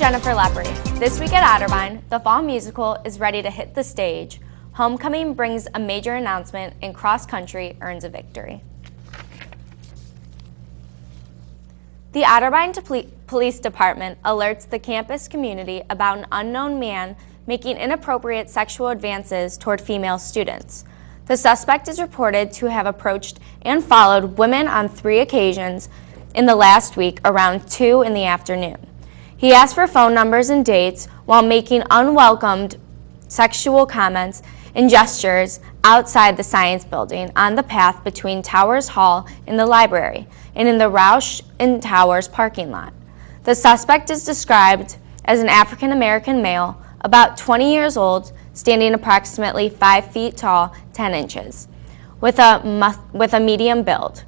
Jennifer Lepri. This week at Otterbein, the fall musical is ready to hit the stage. Homecoming brings a major announcement, and cross country earns a victory. The Otterbein Police Department alerts the campus community about an unknown man making inappropriate sexual advances toward female students. The suspect is reported to have approached and followed women on 3 occasions in the last week around 2 in the afternoon. He asked for phone numbers and dates while making unwelcomed sexual comments and gestures outside the science building on the path between Towers Hall and the library and in the Roush and Towers parking lot. The suspect is described as an African-American male, about 20 years old, standing approximately 5 feet tall, 10 inches, with a medium build.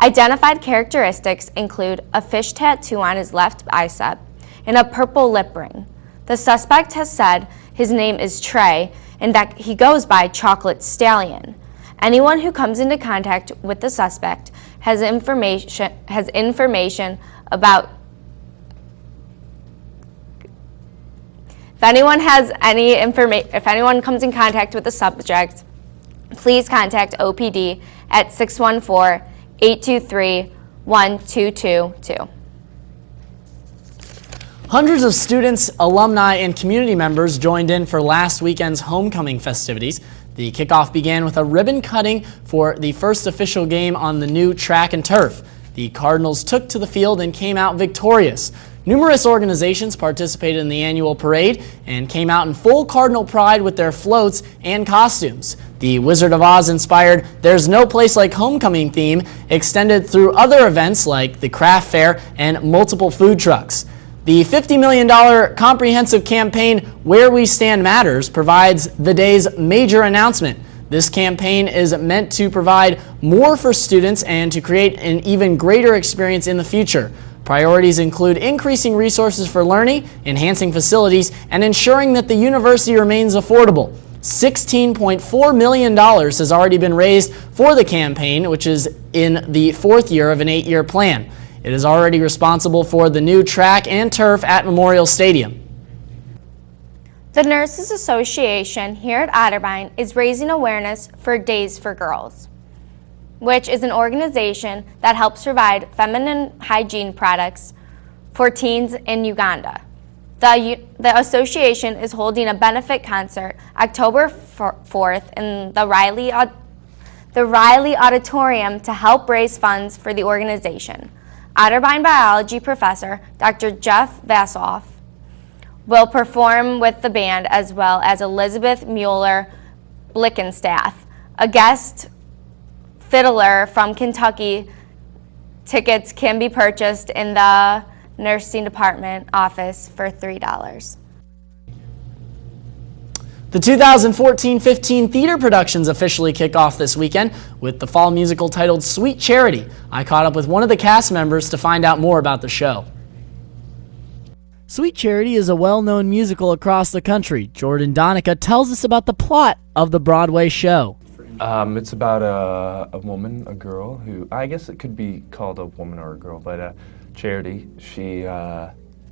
Identified characteristics include a fish tattoo on his left bicep and a purple lip ring. The suspect has said his name is Trey and that he goes by Chocolate Stallion. Anyone who comes into contact with the suspect has information about. If anyone comes in contact with the subject, please contact OPD at 614-823-1222. Hundreds of students, alumni, and community members joined in for last weekend's homecoming festivities. The kickoff began with a ribbon cutting for the first official game on the new track and turf. The Cardinals took to the field and came out victorious. Numerous organizations participated in the annual parade and came out in full Cardinal pride with their floats and costumes. The Wizard of Oz inspired "There's No Place Like Homecoming" theme extended through other events like the craft fair and multiple food trucks. The $50 million comprehensive campaign Where We Stand Matters provides the day's major announcement. This campaign is meant to provide more for students and to create an even greater experience in the future. Priorities include increasing resources for learning, enhancing facilities, and ensuring that the university remains affordable. $16.4 million has already been raised for the campaign, which is in the 4th year of an 8-year plan. It is already responsible for the new track and turf at Memorial Stadium. The Nurses Association here at Otterbein is raising awareness for Days for Girls, which is an organization that helps provide feminine hygiene products for teens in Uganda. The association is holding a benefit concert October 4th in the Riley Auditorium to help raise funds for the organization. Otterbein biology professor Dr. Jeff Vassoff will perform with the band, as well as Elizabeth Mueller-Blickenstaff, a guest fiddler from Kentucky. Tickets can be purchased in the nursing department office for $3. The 2014-15 theater productions officially kick off this weekend with the fall musical titled Sweet Charity. I caught up with one of the cast members to find out more about the show. Sweet Charity is a well-known musical across the country. Jordan Donica tells us about the plot of the Broadway show. It's about a woman, a girl, who, I guess it could be called a woman or a girl, but Charity, she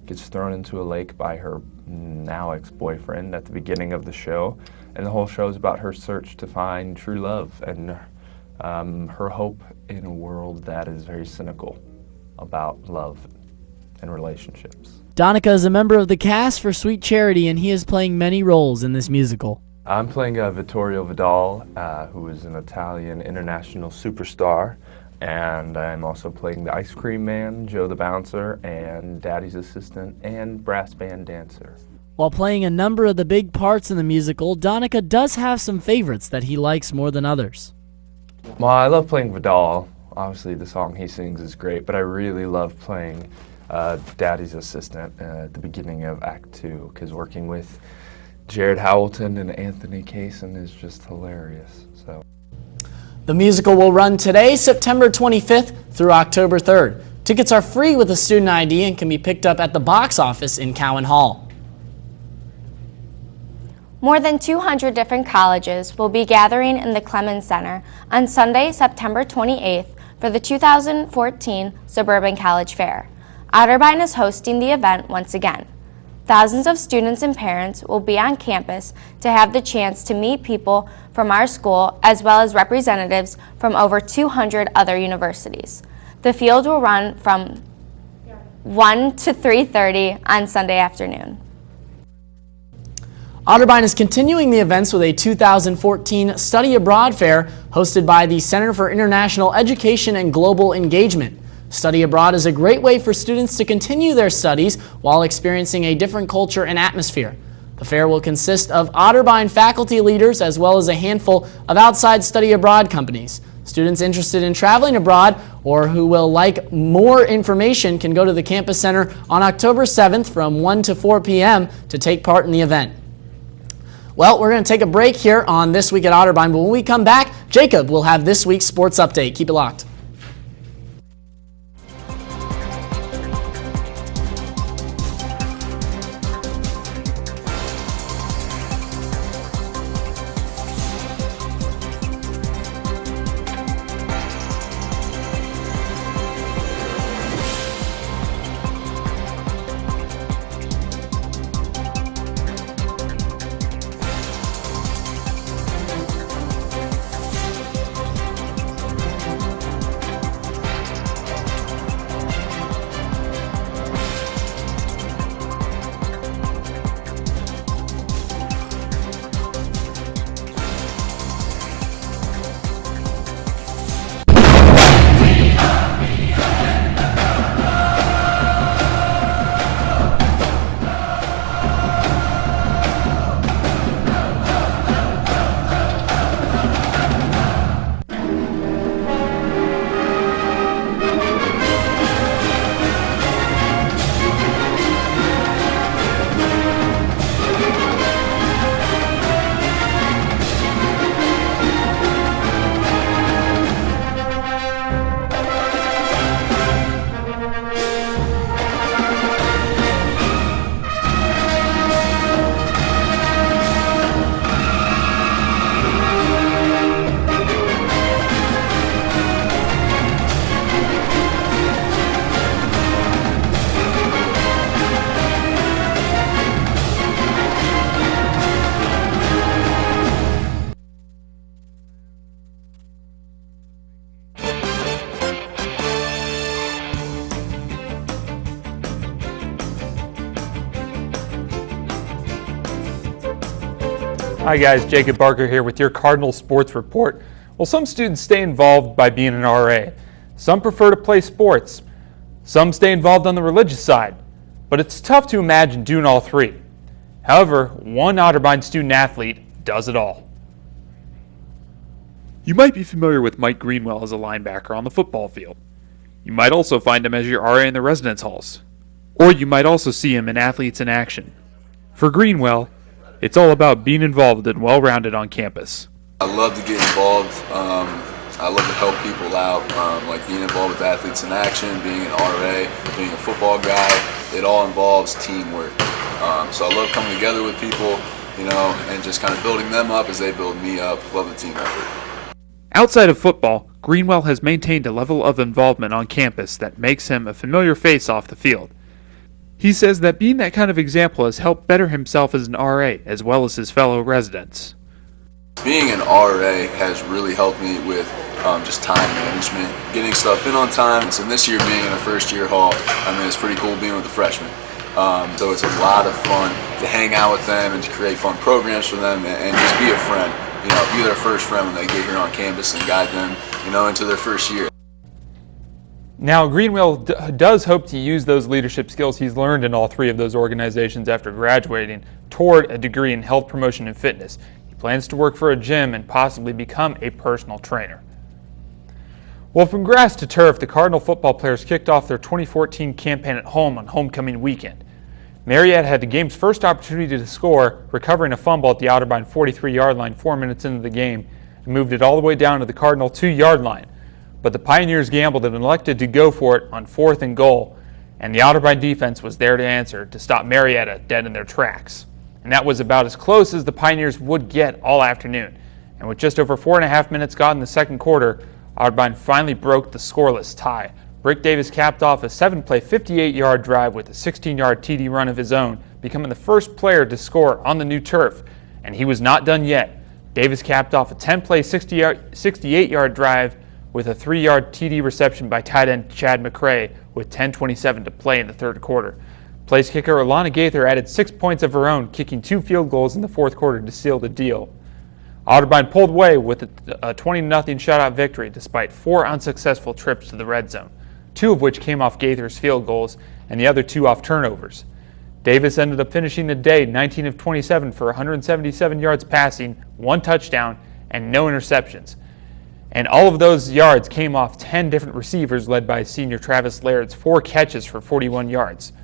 gets thrown into a lake by her now ex-boyfriend at the beginning of the show, and the whole show is about her search to find true love and her hope in a world that is very cynical about love and relationships. Donica is a member of the cast for Sweet Charity, and he is playing many roles in this musical. I'm playing Vittorio Vidal, who is an Italian international superstar, and I'm also playing the ice cream man, Joe the bouncer, and Daddy's assistant, and brass band dancer. While playing a number of the big parts in the musical, Donica does have some favorites that he likes more than others. Well, I love playing Vidal. Obviously, the song he sings is great, but I really love playing Daddy's assistant at the beginning of Act 2, because working with Jared Howelton and Anthony Kaysen is just hilarious. The musical will run today, September 25th through October 3rd. Tickets are free with a student ID and can be picked up at the box office in Cowan Hall. More than 200 different colleges will be gathering in the Clemens Center on Sunday, September 28th for the 2014 Suburban College Fair. Otterbein is hosting the event once again. thousands of students and parents will be on campus to have the chance to meet people from our school as well as representatives from over 200 other universities. The field will run from 1 to 3:30 on Sunday afternoon. Otterbein is continuing the events with a 2014 Study Abroad Fair hosted by the Center for International Education and Global Engagement. Study abroad is a great way for students to continue their studies while experiencing a different culture and atmosphere. The fair will consist of Otterbein faculty leaders as well as a handful of outside study abroad companies. Students interested in traveling abroad or who will like more information can go to the Campus Center on October 7th from 1 to 4 p.m. to take part in the event. Well, we're going to take a break here on This Week at Otterbein, but when we come back, Jacob will have this week's sports update. Keep it locked. Hi guys, Jacob Barker here with your Cardinal Sports Report. Well, some students stay involved by being an RA. Some prefer to play sports. Some stay involved on the religious side. But it's tough to imagine doing all three. However, one Otterbein student athlete does it all. You might be familiar with Mike Greenwell as a linebacker on the football field. You might also find him as your RA in the residence halls. Or you might also see him in Athletes in Action. For Greenwell, it's all about being involved and well-rounded on campus. I love to get involved. I love to help people out, like being involved with Athletes in Action, being an RA, being a football guy. It all involves teamwork. So I love coming together with people, and just kind of building them up as they build me up. Love the team effort. Outside of football, Greenwell has maintained a level of involvement on campus that makes him a familiar face off the field. He says that being that kind of example has helped better himself as an RA as well as his fellow residents. Being an RA has really helped me with just time management, getting stuff in on time. And this year being in a first-year hall, it's pretty cool being with the freshmen. So it's a lot of fun to hang out with them and to create fun programs for them and just be a friend. Be their first friend when they get here on campus and guide them, into their first year. Now, Greenwell does hope to use those leadership skills he's learned in all three of those organizations after graduating toward a degree in health promotion and fitness. He plans to work for a gym and possibly become a personal trainer. Well, from grass to turf, the Cardinal football players kicked off their 2014 campaign at home on homecoming weekend. Marietta had the game's first opportunity to score, recovering a fumble at the Otterbein 43-yard line 4 minutes into the game, and moved it all the way down to the Cardinal 2-yard line. But the Pioneers gambled and elected to go for it on 4th and goal, and the Otterbein defense was there to answer to stop Marietta dead in their tracks. And that was about as close as the Pioneers would get all afternoon. And with just over 4.5 minutes gone in the second quarter, Otterbein finally broke the scoreless tie. Rick Davis capped off a 7-play, 58-yard drive with a 16-yard TD run of his own becoming the first player to score on the new turf. And he was not done yet. Davis capped off a 10-play, 68-yard drive with a 3-yard TD reception by tight end Chad McCray with 10:27 to play in the third quarter. Place kicker Alana Gaither added 6 points of her own, kicking 2 field goals in the fourth quarter to seal the deal. Otterbein pulled away with a 20-0 shutout victory despite 4 unsuccessful trips to the red zone, 2 of which came off Gaither's field goals and the other 2 off turnovers. Davis ended up finishing the day 19 of 27 for 177 yards passing, 1 touchdown, and no interceptions. And all of those yards came off 10 different receivers led by senior Travis Laird's 4 catches for 41 yards.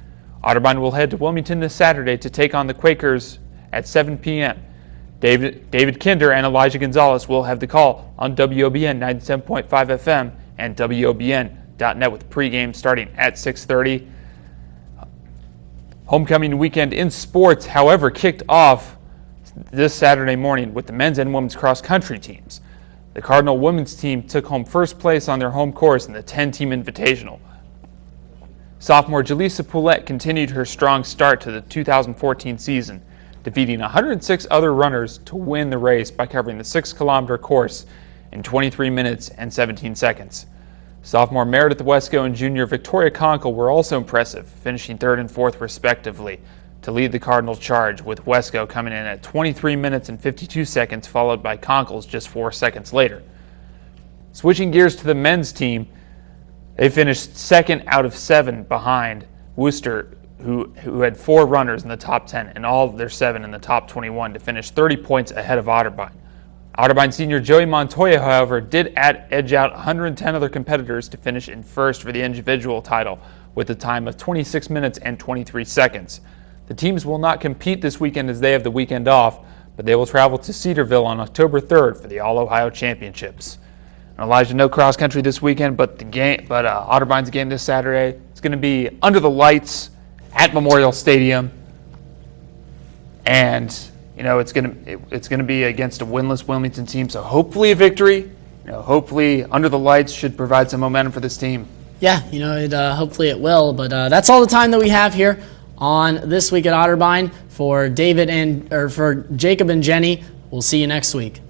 Otterbein will head to Wilmington this Saturday to take on the Quakers at 7 p.m. David Kinder and Elijah Gonzalez will have the call on WOBN 97.5 FM and WOBN.net with pregame starting at 6:30. Homecoming weekend in sports, however, kicked off this Saturday morning with the men's and women's cross-country teams. The Cardinal women's team took home first place on their home course in the 10-team invitational. Sophomore Jaleesa Poulette continued her strong start to the 2014 season, defeating 106 other runners to win the race by covering the 6-kilometer course in 23 minutes and 17 seconds. Sophomore Meredith Wesco and junior Victoria Conkle were also impressive, finishing 3rd and 4th respectively, to lead the Cardinal charge, with Wesco coming in at 23 minutes and 52 seconds, followed by Conkle's just 4 seconds later. Switching gears to the men's team, they finished 2nd out of 7 behind Worcester, who had 4 runners in the top 10 and all of their 7 in the top 21 to finish 30 points ahead of Otterbein. Otterbein senior Joey Montoya, however, did edge out 110 other competitors to finish in first for the individual title with a time of 26 minutes and 23 seconds. The teams will not compete this weekend as they have the weekend off, but they will travel to Cedarville on October 3rd for the All-Ohio Championships. And Elijah, no cross country this weekend, but Otterbein's game this Saturday, it's going to be under the lights at Memorial Stadium, and it's going to be against a winless Wilmington team. So hopefully a victory. Hopefully under the lights should provide some momentum for this team. Yeah, hopefully it will. But that's all the time that we have here on This Week at Otterbein. For Jacob and Jenny, we'll see you next week.